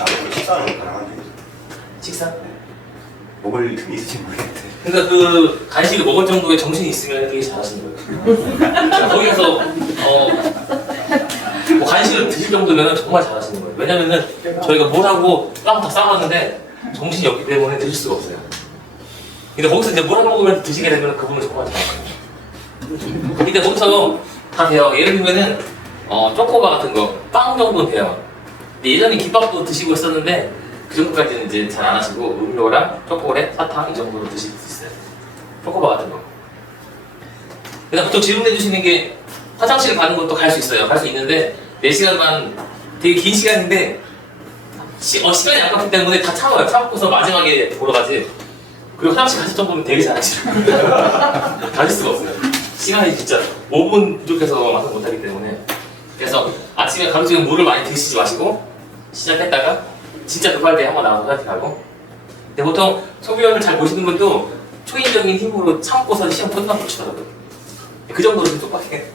혹시 앞으로 식사는 가능한지? 식사? 네. 먹을 틈이 있을지 모르겠는데. 그러니까 그 간식을 먹을 정도의 정신이 있으면 되게 잘하시는 거예요. 거기 가서 뭐 간식을 드실 정도면 정말 잘하시는 거예요. 왜냐면은 저희가 뭘 하고 빵 다 싸봤는데 정신이 없기 때문에 드실 수가 없어요. 근데 거기서 이제 뭘 하고 먹으면 드시게 되면 그분은 정말 잘하는 거예요. 근데 거기서 다 돼요. 예를 들면은 초코바 같은 거 빵 정도는 돼요. 근데 예전에 김밥도 드시고 있었는데 그 정도까지는 이제 잘 안 하시고 음료랑 초콜릿, 사탕 이 정도로 드실 수 있어요. 초코바 같은 거. 그다음 보통 질문해 주시는 게 화장실 가는 것도 갈 수 있어요. 갈 수 있는데 4시간만 되게 긴 시간인데 시간이 아깝기 때문에 다 참아요. 참고서 마지막에 보러 가지. 그리고 화장실 가실 정도면 되게 잘하시죠. 가실 수가 없어요. 시간이 진짜 5분 부족해서 완성 못하기 때문에. 그래서 아침에 가급적이면 물을 많이 드시지 마시고 시작했다가 진짜 급할 때 한번 나와서 화장실 가고. 근데 보통 소비원을 잘 보시는 분도 초인적인 힘으로 참고서 시험 끝나고 치더라고요. 그 정도로 좀 똑같게.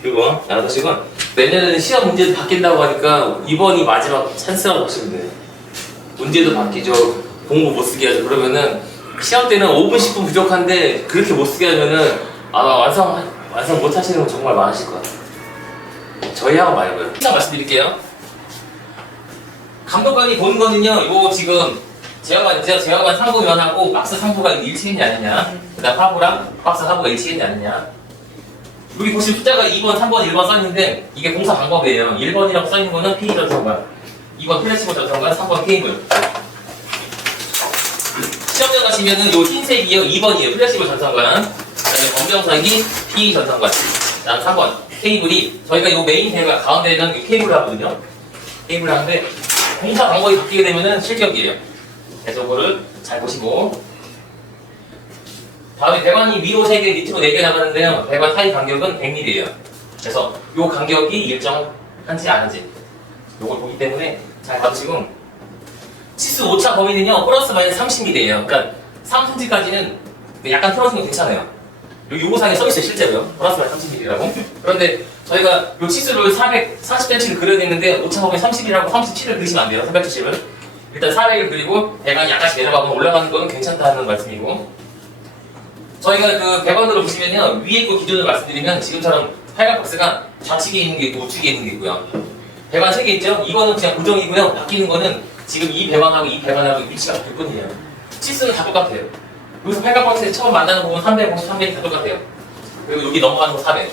그리고 나누시고 내년에는 시험 문제도 바뀐다고 하니까 이번이 마지막 찬스라고 보시면 돼요. 문제도 바뀌죠. 공부 못 쓰게 하죠. 그러면은 시험 때는 5분, 10분 부족한데 그렇게 못 쓰게 하면은 완성 못 하시는 분 정말 많으실 것 같아요. 저희하고 말고요. 일단 말씀드릴게요. 감독관이 보는 거는요, 이거 지금 제어관 상부면하고 박스 상부가 일치했냐 아니냐, 그 다음 하부랑 박스 하부가 일치했냐 아니냐. 여기 보시면 숫자가 2번, 3번, 1번 써있는데 이게 공사 방법이에요. 1번이라고 써있는 거는 PE 전선관, 2번 플래시볼 전선관, 3번 케이블. 시험장 가시면은 요 흰색이요, 2번이에요. 플래시볼 전선관. 그 다음에 검정색이 PE 전선관. 그 다음 3번 케이블이, 저희가 요 메인 대가 가운데는 케이블을 하거든요. 케이블을 하는데 공사 방법이 바뀌게 되면은 실격이에요. 그래서 그거를 잘 보시고. 다음에 배관이 위로 3개, 밑으로 4개 나가는데요. 배관 사이 간격은 100mm예요. 그래서 요 간격이 일정한지 아닌지 요걸 보기 때문에 잘 봐주시고, 치수 오차 범위는요 플러스 마이너스 30mm예요. 그러니까 3cm까지는 약간 틀어주면 괜찮아요. 여기 요거상에 써있어요 실제로요. 플러스 마이너스 30mm라고. 그런데 저희가 요 치수를 440cm를 그려냈는데 오차 범위 30이라고 37을 그리시면 안 돼요. 370을. 일단 400을 그리고 배관이 약간씩 내려가면 올라가는 거는 괜찮다는 말씀이고, 저희가 그 배관으로 보시면요, 위에 거 기준을 말씀드리면 지금처럼 팔각박스가 좌측에 있는 게 있고 우측에 있는 게 있고요. 배관 3개 있죠? 이거는 그냥 고정이고요. 바뀌는 거는 지금 이 배관하고 이 배관하고 위치가 바뀔 뿐이에요. 치수는 다 똑같아요. 여기서 팔각박스에 처음 만나는 부분 350, 300이 다 똑같아요. 그리고 여기 넘어가는 거 400.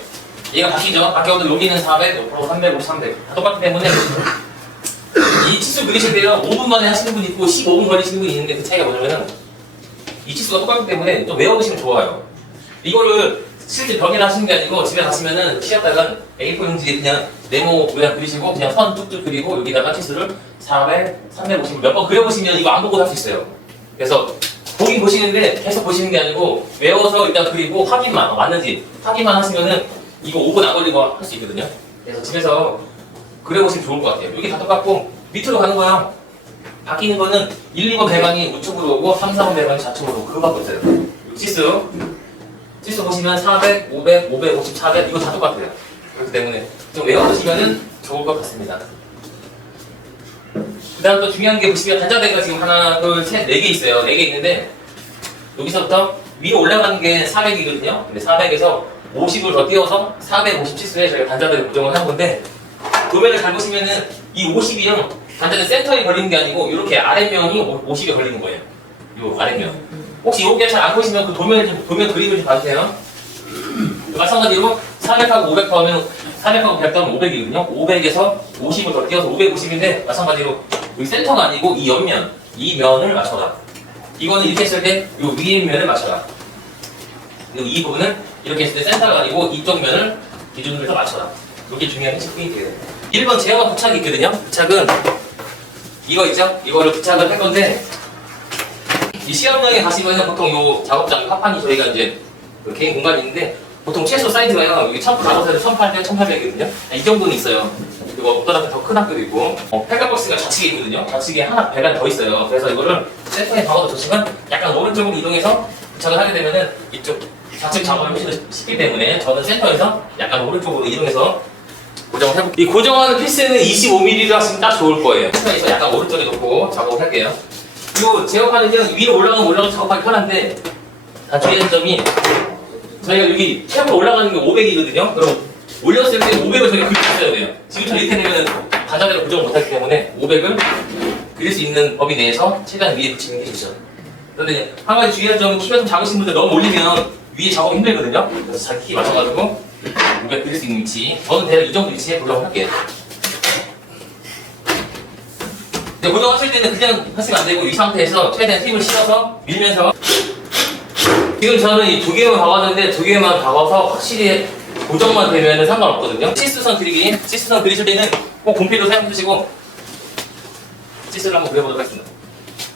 얘가 바뀌죠? 바뀌어도 여기는 400, 옆으로 350, 300. 다 똑같기 때문에 이 치수 그리실 때요, 5분 만에 하시는 분이 있고 15분 걸리시는 분이 있는데 그 차이가 뭐냐면은 이 치수가 똑같기 때문에 좀 외워두시면 좋아요. 이거를 실제 벽에다 하시는 게 아니고 집에 가시면은 쉬었다가 A4 용지에 그냥 네모 모양 그리시고 그냥 선 쭉쭉 그리고 여기다가 치수를 400, 350 몇 번 그려보시면 이거 안 보고도 할 수 있어요. 그래서 보긴 보시는데 계속 보시는 게 아니고 외워서 일단 그리고 확인만, 맞는지 확인만 하시면은 이거 5분 안 걸리고 할 수 있거든요. 그래서 집에서 그려보시면 좋을 것 같아요. 여기 다 똑같고 밑으로 가는 거야. 바뀌는 거는 1, 2번 배관이 우측으로 오고 3, 4번 배관이 좌측으로 오고 그거밖에 없어요. 치수 보시면 400, 500, 550, 400 이거 다 똑같아요. 그렇기 때문에 좀 외워두시면 좋을 것 같습니다. 그 다음 또 중요한 게 보시면 단자대가 지금 하나, 둘, 셋, 4개 있어요. 4개 있는데 여기서부터 위로 올라가는 게 400이거든요. 근데 400에서 50을 더 띄워서 450 치수에 저희가 단자대를 고정을 한 건데, 도면을 잘 보시면은 이 50이요 단자대 센터에 걸리는 게 아니고 이렇게 아랫면이 50에 걸리는 거예요. 요 아랫면. 혹시 요게 잘 안 보이시면 그 도면 그림을 좀 봐주세요. 마찬가지로 400하고 500 더하면 400하고 100 더하면 500이거든요. 500에서 50을 더 띄워서 550인데 마찬가지로 여기 센터가 아니고 이 옆면, 이 면을 맞춰라. 이거는 이렇게 했을 때 요 위에 면을 맞춰라. 그리고 이 부분은 이렇게 했을 때 센터가 아니고 이쪽 면을 기준으로 해서 맞춰라. 이게 중요한 포인트예요. 1번 제어관 부착이 있거든요. 부착은 이거 있죠? 이거를 부착을 할 건데, 이 시험장에 가시면 보통 요 작업장 화판이 저희가 이제 그 개인 공간이 있는데 보통 최소 사이즈가요, 여기 작업사를 1800, 1800이거든요. 이 정도는 있어요. 그리고 어떤 학교 더 큰 학교도 있고, 팔각박스가 좌측에 있거든요. 좌측에 하나 배관이 더 있어요. 그래서 이거를 센터에 박아도 좋지만 약간 오른쪽으로 이동해서 부착을 하게 되면은 이쪽 좌측 작업을 훨씬 더 쉽기 때문에 저는 센터에서 약간 오른쪽으로 이동해서 고정을 해볼게요. 이 고정하는 피스는 25mm로 하시면 딱 좋을 거예요. 그래서 약간 오른쪽에 놓고 작업을 할게요. 이 제어하는 건 위로 올라가면 작업하기 편한데 단 주의하는 점이 저희가 여기 캡으로 올라가는 게 500이거든요. 그럼 올렸을 때 500을 저희가 그릴 수 있어야 돼요. 지금처럼 이렇게 되면 단자대로 고정을 못하기 때문에 500을 그릴 수 있는 범위 내에서 최대한 위에 붙이는 게 좋죠. 그런데 한 가지 주의할 점은 키가 좀 작으신 분들 너무 올리면 위에 작업이 힘들거든요. 그래서 자기 키 맞춰가지고 500 그릴 수 있는 위치, 저는 대략 이 정도 위치에 고정을 할게요. 근데 고정하실 때는 그냥 하시면 안 되고 이 상태에서 최대한 힘을 실어서 밀면서 지금 저는 이 두 개만 박았는데 두 개만 박아서 확실히 고정만 되면 상관없거든요. 치수선 그리실 때는 꼭 분필로 사용해주시고 치수를 한번 그려보도록 하겠습니다.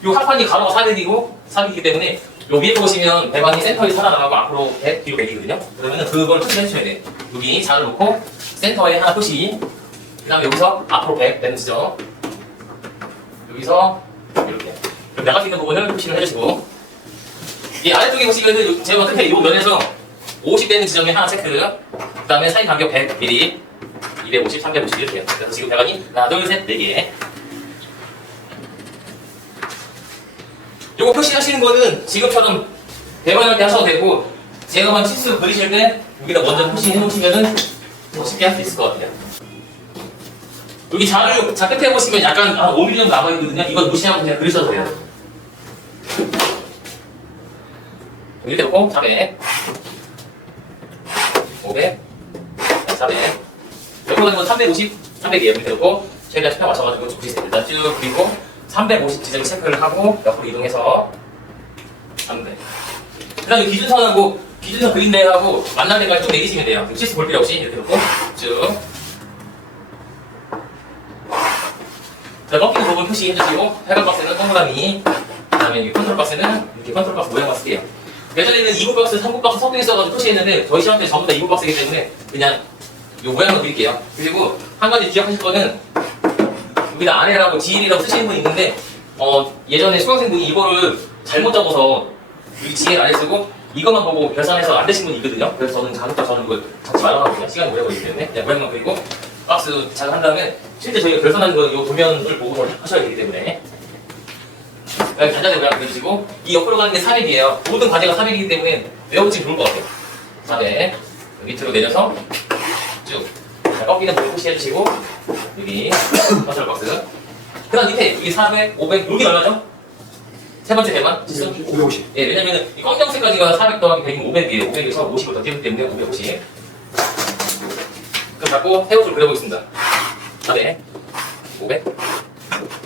이 합판이 가로가 400이기 때문에 요 위에 보시면 배관이 센터에 살아나가고 앞으로 100, 뒤로 100이거든요. 그러면 그걸 표시해 주셔야 돼요. 여기 자를 놓고 센터에 하나 표시, 그 다음에 여기서 앞으로 100 되는 지점, 여기서 이렇게 나갈 수 있는 부분을 표시를 해주시고, 이 아래쪽에 보시면은 제가 끝에 이 면에서 50 되는 지점에 하나 체크, 그 다음에 사이 간격 100mm, 250, 350 이렇게요. 그래서 지금 배관이 하나, 둘, 셋, 4개. 요거 표시하시는 거는 지금처럼 배관할 때 하셔도 되고, 제가만 치수 그리실 때 여기다 먼저 표시해 놓으시면은 더 쉽게 할 수 있을 것 같아요. 여기 자 끝에 보시면 약간 한 5mm 정도 남아있거든요. 이건 무시하고 그냥 그리셔도 돼요. 이렇게 놓고 400, 500, 400. 옆으로 가는 건 350, 300이에요. 이렇게 놓고 최대한 수평 맞춰가지고 보시세요. 일단 쭉 그리고 350 지점 체크를 하고 옆으로 이동해서 300. 그 다음에 기준선 그린 데하고 만날 데까지 쭉 내리시면 돼요. 시스 볼 필요 없이 이렇게 놓고 쭉. 자, 꺾이는 부분 표시해주시고 팔각 박스는 동그라미, 그 다음에 여기 컨트롤 박스는 이렇게 컨트롤 박스 모양만 쓸게요. 예전에는 2구 박스, 3구 박스 섞여 있어가지고 표시했는데 저희 시험 때 전부 다 2구 박스이기 때문에 그냥 이 모양만 드릴게요. 그리고 한 가지 기억하실 거는 여기다 아래라고 지일이라고 쓰시는 분이 있는데 예전에 수강생분이 이거를 잘못 적어서 여기 지일 아래 쓰고 이것만 보고 결산해서 안 되신 분이 있거든요. 그래서 저는 이걸 잡지 말아가지고 시간이 오래 걸리기 때문에 그냥 모양만 그리고 박스 잘 한 다음에 실제 저희가 결산하는 건 이 도면을 보고 하셔야 되기 때문에 단자대 모양 그려주시고 이 옆으로 가는 게 400이에요. 모든 과제가 400이기 때문에 외워보시면 좋을 것 같아요. 400 밑으로 내려서 쭉 꺾이는 부분 표시해주시고 여기 컨트롤 박스 그 다음 밑에 여기 400, 500 여기 얼마죠? 세 번째 배관? 550. 예, 왜냐면 이 검정색까지가 400 더하기 100이면 500이에요. 500에서 50을 더 띄우기 때문에 550. 그럼 잡고 세우줄 그려보겠습니다. 400, 500,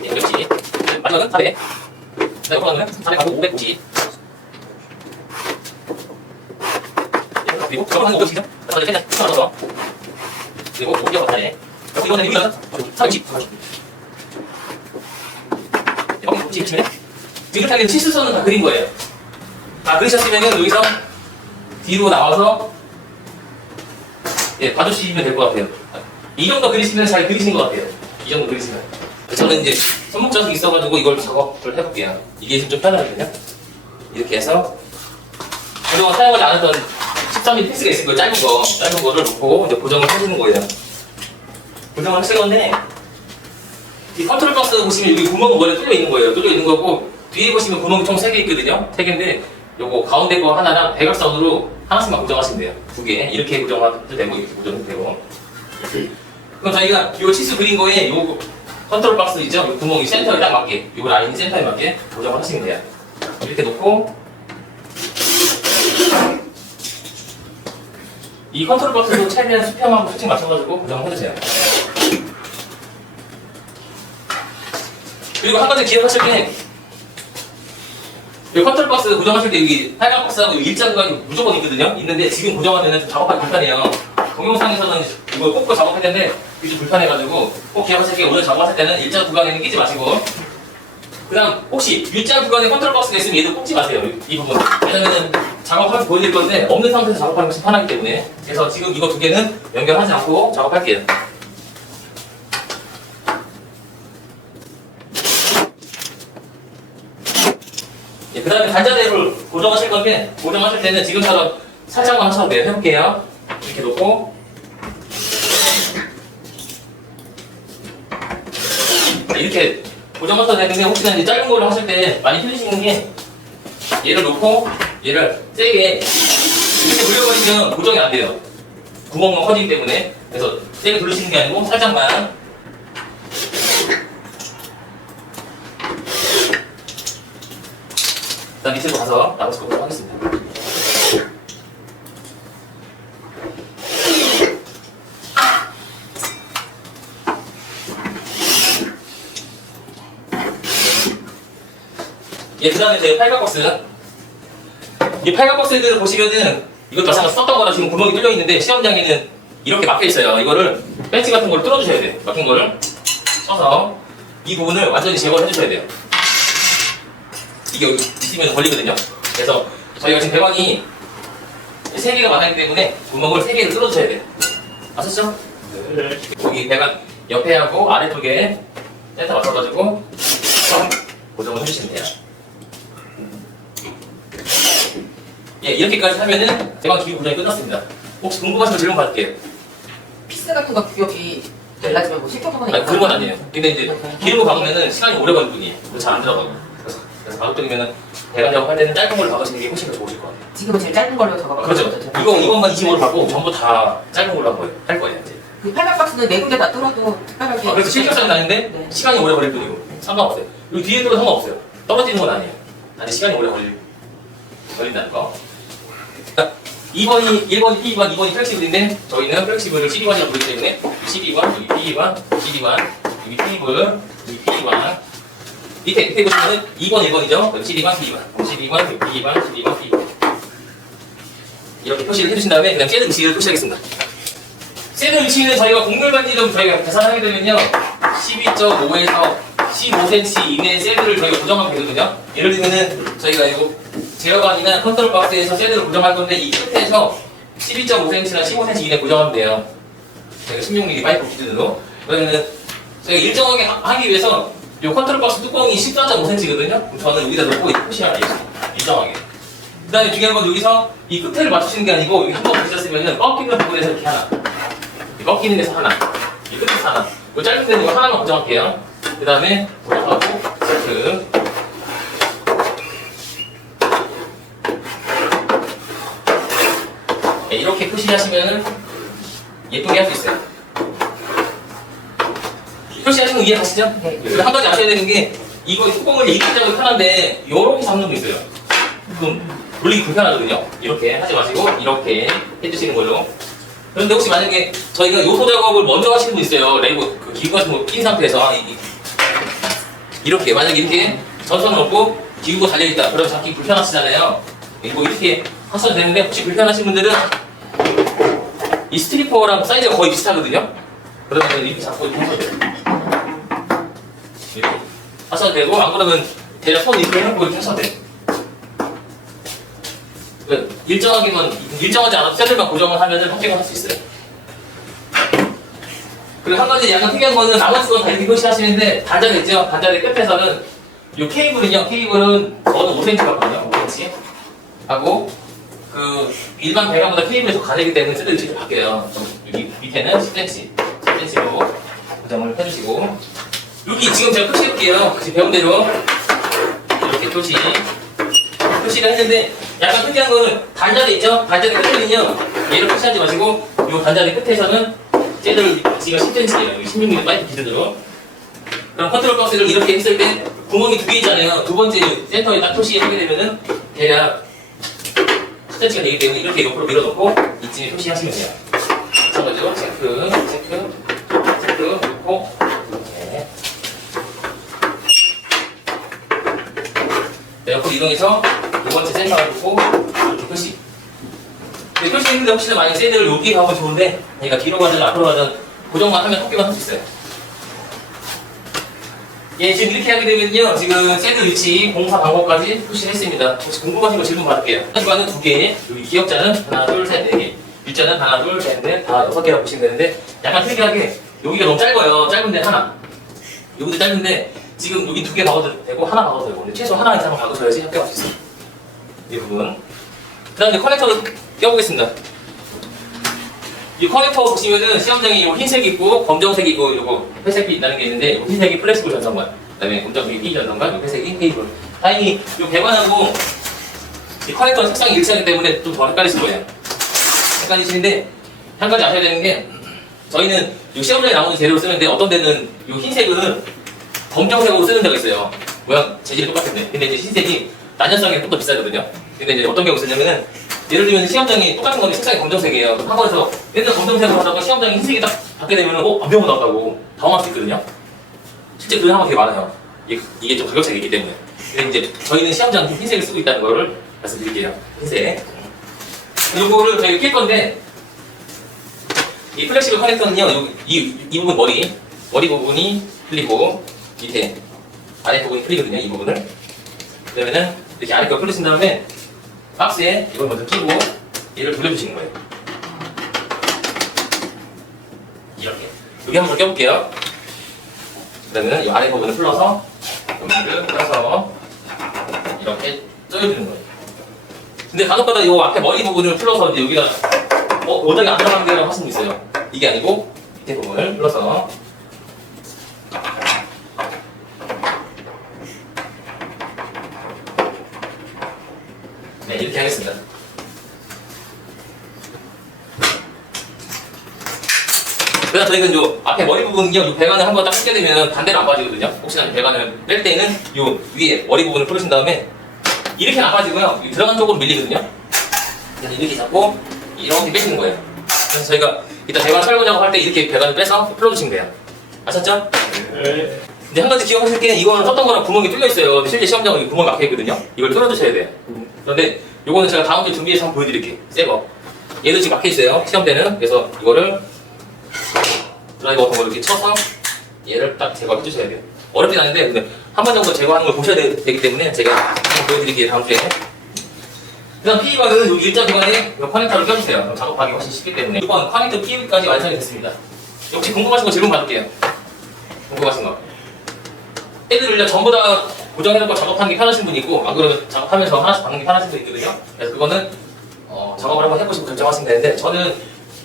예, 그렇지. 마지막은 400. 자, 옆으로 가면 400하고 550. 그리고 저거 한 550이죠? 그래서 최대한 풀어서 그리고 500원 짜리. 그리고 이거는 여기가 450. 지금 이렇게 하면 치수선은 다 그린 거예요. 다 그리셨으면 여기서 뒤로 나와서 예, 봐주시면 될 것 같아요. 이 정도 그리시면 잘 그리시는 것 같아요. 이 정도 그리시면. 저는 이제 손목자석이 있어가지고 이걸 작업을 해볼게요. 이게 좀 편하거든요. 이렇게 해서 그동안 사용하지 않았던 13mm 피스가 있을 거예요. 짧은 거를 놓고 이제 고정을 해주는 거예요. 고정을 하실 건데 이 컨트롤 박스 보시면 여기 구멍은 원래 뚫려 있는 거예요. 뚫려 있는 거고 뒤에 보시면 구멍이 총 3개 있거든요. 3개인데 요거 가운데 거 하나랑 대각선으로 하나씩만 고정하시면 돼요. 2개 이렇게 고정해도 되고 이렇게 고정해도 되고. 그럼 저희가 요 치수 그린 거에 요 컨트롤 박스 있죠? 요 구멍이 센터에 딱 맞게 요 라인이 센터에 맞게 고정을 하시면 돼요. 이렇게 놓고 이 컨트롤 박스도 최대한 수평하고 수직 맞춰가지고 고정을 해주세요. 그리고 한 가지 기억하실 때, 이 컨트롤 박스 고정하실 때 여기 팔각 박스하고 일자 구간이 무조건 있거든요? 있는데 지금 고정하면 좀 작업하기 불편해요. 동영상에서는 이걸 꽂고 작업할 텐데 이게 좀 불편해가지고 꼭 기억하실 게 오늘 작업하실 때는 일자 구간에는 끼지 마시고 그 다음 혹시 U자 구간에 컨트롤 박스가 있으면 얘도 꽂지 마세요. 이 부분. 왜냐면은 작업하면서 보여드릴 건데 없는 상태에서 작업하는 것이 편하기 때문에 그래서 지금 이거 2개는 연결하지 않고 작업할게요. 그 다음에 단자대를 고정하실 건데 고정하실 때는 지금처럼 살짝만 하셔도 돼요. 해볼게요. 이렇게 놓고 이렇게 고정하셔도 되는데 혹시나 이제 짧은 걸로 하실 때 많이 힘드시는 게 얘를 놓고 얘를 세게 이렇게 돌려버리면 고정이 안 돼요. 구멍만 커지기 때문에. 그래서 세게 돌리시는 게 아니고 살짝만. 일단 밑으로 가서 나머지 거 보도록 하겠습니다. 예, 그 다음에 저희 팔각박스. 이 팔각박스를 보시면은 이것도 마찬가지로 썼던 거라 지금 구멍이 뚫려 있는데 시험장에는 이렇게 막혀 있어요. 이거를 벤치 같은 걸 뚫어주셔야 돼요. 막힌 거를 써서 이 부분을 완전히 제거를 해주셔야 돼요. 이게 여기 있으면 걸리거든요. 그래서 저희가 지금 배관이 3개가 많았기 때문에 구멍을 3개를 뚫어주셔야 돼요. 아셨죠? 네. 여기 배관 옆에 하고 아래쪽에 센터 맞춰가지고 고정을 해주시면 돼요. 예, 이렇게까지 하면은 배관 기구 고정이 끝났습니다. 혹시 궁금하시면 질문 받을게요. 피스 같은 거 규격이 달라지면 뭐 실격 부분이 아니, 그런 건 아니에요. 근데 이제 기름을 박으면은 시간이 오래 걸릴 뿐이에요. 잘 안 들어가고. 그래서 가급적이면은 배관 작업할 때는 짧은 걸로 박으시는 게 훨씬 더 좋으실 것 같아요. 지금은 제일 짧은 걸로 작업하고 그렇죠. 이것만 25로 박고 전부 다 짧은 걸로 할 거예요. 이제. 그 팔각박스는 네 군데 다 뚫어도 특별하게 그래서 실격사는 나는데 네. 시간이 오래 걸릴 뿐이고 상관없어요. 여기 뒤에 뚫어도 상관없어요. 떨어지는 건 아니에요. 아니 시간이 오래 걸린다는 거. 2번이 1번이 P2관, 2번이 플렉시블인데 저희는 플렉시블을 12관이라고 부르기 때문에 12관, 여기 P2관, 12관, 여기 P2관, 여기 P2관 밑에 보시면은 2번, 1번이죠? 여기 12관, P2관, 12관, 여기 P2관, 12관, P2관 이렇게 표시를 해주신 다음에 그냥 쇠드 위치를 표시하겠습니다. 쇠드 위치는 저희가 곡물 반지름 저희가 계산하게 되면요 12.5에서 15cm 이내의 쇠드를 저희가 고정하면 되거든요. 예를 들면은 저희가 이거 제어관이나 컨트롤 박스에서 쇠드를 고정할 건데 이 끝에서 12.5cm나 15cm 이내 고정하면 돼요. 저희가 16mm 파이프 기준으로. 그러면은 저희가 일정하게 하기 위해서 이 컨트롤 박스 뚜껑이 14.5cm거든요. 저는 여기다 놓고 표시하면 되겠습니다. 일정하게. 그 다음에 중요한 건 여기서 이 끝을 맞추시는 게 아니고 여기 한번 보셨으면은 꺾이는 부분에서 이렇게 하나, 꺾이는 데서 하나, 이 끝에서 하나. 이 짧은 데는 이거 하나만 고정할게요. 그 다음에 고정하고 세트. 네, 이렇게 표시하시면은 예쁘게 할 수 있어요. 표시하시는 거 이해 가시죠? 네. 그리고 한 가지 아셔야 되는 게 이거 뚜껑을 이렇게 잡으면 편한데 이렇게 잡는 거 있어요. 그럼 돌리기 불편하거든요. 이렇게 하지 마시고 이렇게 해주시는 걸로. 그런데 혹시 만약에 저희가 요소 작업을 먼저 하시는 분 있어요. 레이버 그 기구 같은 거 낀 상태에서 이렇게 만약에 이렇게 전선을 없고 기구가 달려있다. 그러면 잡기 불편하시잖아요. 이거 이렇게 하셔도 되는데 혹시 불편하신 분들은 이 스트리퍼랑 사이즈가 거의 비슷하거든요. 그러면 이렇게 잡고 이렇게 하셔도 돼요. 이렇게 하셔도 되고 안 그러면 대략 손 이렇게 해놓고 이렇게 하셔도 돼요. 일정하지 않아도 쇠들만 고정을 하면은 합격을 할 수 있어요. 그리고 한 가지 약간 특이한 거는 나머지 건 다 이렇게 표시하시는데 단자대 있죠? 단자대 끝에서는 이 케이블은 저는 5cm거든요. 5cm 하고 그 일반 배관보다 케이블이 더 가늘기 때문에 쇠들 위치가 바뀌어요. 여기 밑에는 10cm, 10cm로 고정을 해주시고 여기 지금 제가 표시해볼게요. 지금 배운 대로 이렇게 표시를 했는데 약간 특이한 거는 단자대 있죠? 단자대 끝에는요 얘를 표시하지 마시고 이 단자대 끝에서는 쇠들 위치가 10cm예요. 16mm 파이프 기준으로. 그럼 컨트롤 박스를 이렇게 했을 때 구멍이 2개 있잖아요. 두 번째 센터에 딱 표시하게 되면은 대략 10cm가 되기 때문에 이렇게 옆으로 밀어놓고 이쯤에 표시하시면 돼요. 마찬가지로 체크 놓고 네. 옆으로 이동해서 두 번째 센터를 놓고 이렇게 표시. 근데 표시했는데 혹시나 만약에 쇠들을 여기 가면 좋은데 그러니까 뒤로 가든 앞으로 가든 고정만 하면 합격을 할 수 있어요. 예, 지금 이렇게 하게 되면요 지금 쇠들 위치 공사 방법까지 표시를 했습니다. 혹시 궁금하신 거 질문 받을게요. 하지만은 2개, 여기 기역자는 하나, 둘, 셋, 4개, 일자는 하나, 둘, 셋, 넷, 다 6개라고 보시면 되는데 약간 특이하게 여기가 너무 짧아요. 짧은 데 하나, 여기도 짧은데 지금 여기 2개 박아도 되고 하나 박아도 되고 근데 최소 하나 이상은 박으셔야지 합격할 수 있어요. 이 부분. 그 다음에 커넥터를 껴보겠습니다. 이 커넥터 보시면은 시험장에 요 흰색이 있고 검정색이 있고 요거 회색이 있다는 게 있는데 요 흰색이 플렉시블 전선관, 그다음에 검정색이 P 전선관, 요 회색이 케이블. 다행히 요 배관하고 이 커넥터는 색상이 일치하기 때문에 좀 더 헷갈리실 거예요. 헷갈리시는데 한 가지 아셔야 되는 게 저희는 요 시험장에 나오는 재료를 쓰는데 어떤 데는 요 흰색은 검정색으로 쓰는 데가 있어요. 모양 재질이 똑같은데. 근데 이제 흰색이 난연성이 좀 더 비싸거든요. 근데 이제 어떤 경우 쓰냐면은 예를 들면 시험장이 똑같은 건데 색상이 검정색이에요. 그럼 학원에서 맨날 검정색으로 하다가 시험장이 흰색이 딱 받게 되면은 반병원 나왔다고 당황할 수 있거든요. 실제 그런 상황이 되게 많아요. 이게 좀 가격 차이기 때문에. 근데 이제 저희는 시험장 흰색을 쓰고 있다는 거를 말씀드릴게요. 흰색. 요거를 저희가 낄 건데 이 플렉시블 커넥터는요. 이 부분 머리 부분이 풀리고 밑에 아래 부분이 풀리거든요. 이 부분을. 그러면은 이렇게 아래 거 풀리신 다음에 박스에 이걸 먼저 끼고 얘를 돌려주시는 거예요. 이렇게. 여기 한번 껴볼게요. 그러면은 이 아래 부분을 풀러서 여기를 껴서 이렇게 조여주는 거예요. 근데 간혹가다 이 앞에 머리 부분을 풀러서 이제 여기가 원장이 안 들어가는데라고 하시는 분 있어요. 이게 아니고 밑에 부분을 풀러서 네, 이렇게 하겠습니다. 그다음 저희는 요 앞에 머리 부분은요, 요 배관을 한번 딱 쓰게 되면 반대로 안 빠지거든요. 혹시나 배관을 뺄 때는 요 위에 머리 부분을 풀으신 다음에 이렇게 안 빠지고요. 들어간 쪽으로 밀리거든요. 그래서 이렇게 잡고 이렇게 빼시는 거예요. 그래서 저희가 이따 배관 설거 작업할 때 이렇게 배관을 빼서 풀어주시면 돼요. 아셨죠? 네. 근데 한 가지 기억하실 게 이거는 썼던 거랑 구멍이 뚫려 있어요. 근데 실제 시험장은 구멍이 막혀 있거든요. 이걸 뚫어주셔야 돼요. 그런데 요거는 제가 다음 주에 준비해서 한번 보여드릴게요. 새 거. 얘도 지금 막혀 있어요. 시험대는. 그래서 이거를 드라이버 같은 걸 이렇게 쳐서 얘를 딱 제거해 주셔야 돼요. 어렵진 않은데 근데 한 번 정도 제거하는 걸 보셔야 되기 때문에 제가 한번 보여드릴게요. 다음 주에. 그다음 PE관은 여기 일자 배관에 커넥터를 껴주세요. 그럼 작업하기 훨씬 쉽기 때문에. 이번 커넥터 PE까지 완성이 됐습니다. 혹시 궁금하신 거 질문 받을게요. 궁금하신 거. 애들을 전부 다 고정해놓고 작업하는 게 편하신 분이 있고 안 그러면 작업하면서 하나씩 받는 게 편하신 분이 있거든요. 그래서 그거는 작업을 한번 해보시고 결정하시면 되는데 저는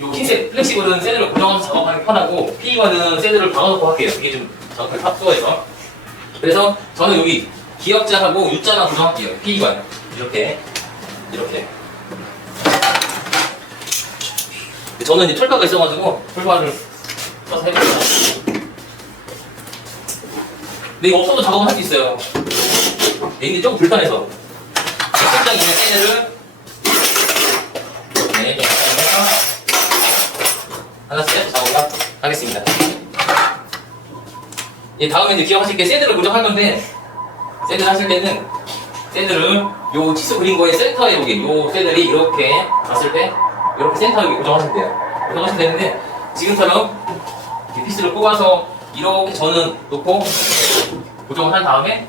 요 흰색 플렉시블은 쇠들을 고정해서 작업하는 게 편하고 PE관은 쇠들을 박아놓고 할게요. 이게 좀 작업을 합도해서. 그래서 저는 여기 기역자하고 U자만 고정할게요. PE관 이렇게. 저는 이제 털파가 있어가지고 털파를 써서 해볼게요. 근데 이거 없어도 작업을 할 수 있어요. 이게 조금 불편해서. 책장 있는 쇠를 이렇게 하나씩 작업을 하겠습니다. 다음에 이제 기억하실 게 쇠들을 고정할 건데 쇠들 하실 때는 쇠들을 요 치수 그린 거에 센터에 여기 요 쇠들이 이렇게 갔을 때 이렇게 센터에 고정하시면 돼요. 고정하시면 되는데 지금처럼 이렇게 피스를 뽑아서 이렇게 저는 놓고 고정을 한 다음에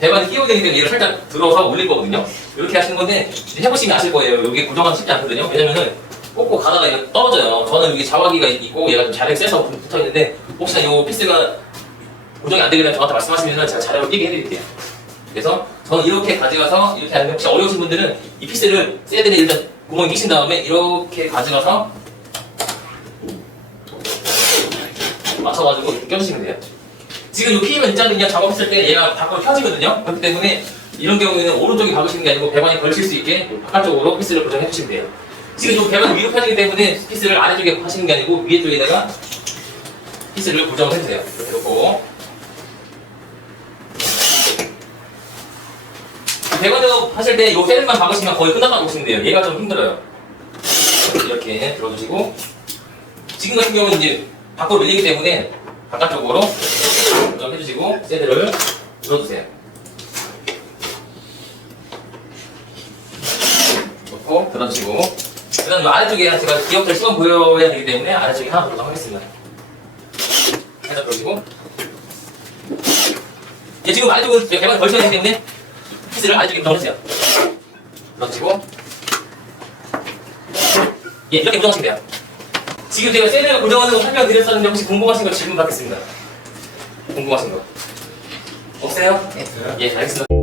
배관이 끼워야 되기 때문에 얘를 살짝 들어서 올릴 거거든요. 이렇게 하시는 건데 해보시면 아실 거예요. 여기 고정하기 쉽지 않거든요. 왜냐면은 꽂고 가다가 이거 떨어져요. 저는 여기 자화기가 있고 얘가 좀 자력이 세서 붙어 있는데 혹시나 이 피스가 고정이 안 되게 되면 저한테 말씀하시면 제가 자력을 끼게 해드릴게요. 그래서 저는 이렇게 가져가서 이렇게 하는데 혹시 어려우신 분들은 이 피스를 쇠들이 일단 구멍에 끼신 다음에 이렇게 가져가서 맞춰가지고 이렇게 껴주시면 돼요. 지금 이 PE만 있자는 그냥 작업했을 때 얘가 밖으로 펴지거든요. 그렇기 때문에 이런 경우에는 오른쪽이 박으시는 게 아니고 배관이 걸칠 수 있게 바깥쪽으로 피스를 고정해 주시면 돼요. 지금 이 배관이 위로 펴지기 때문에 피스를 아래쪽에 하시는 게 아니고 위에 쪽에다가 피스를 고정을 해주세요. 이렇게 놓고 배관 작업하실 때 이 쇠들만 박으시면 거의 끝났다고 보시면 돼요. 얘가 좀 힘들어요. 이렇게 들어주시고 지금 같은 경우는 이제 밖으로 밀리기 때문에 바깥쪽으로 고정해주시고 쇠들을 눌러주세요. 놓고 들어주시고 그 다음 아래쪽에 제가 기억들 시간 보여야 되기 때문에 아래쪽에 하나 고정하겠습니다. 살짝 들어주시고 지금 아래쪽은 배관이 걸쳐야 되기 때문에 피스를 아래쪽에 고정해주세요. 들어주시고 이렇게 고정하시면 돼요. 지금 제가 쇠를 고정하는 거 설명드렸었는데 혹시 궁금하신 거 질문 받겠습니다. 궁금하신 거 없어요? 네. 알겠습니다.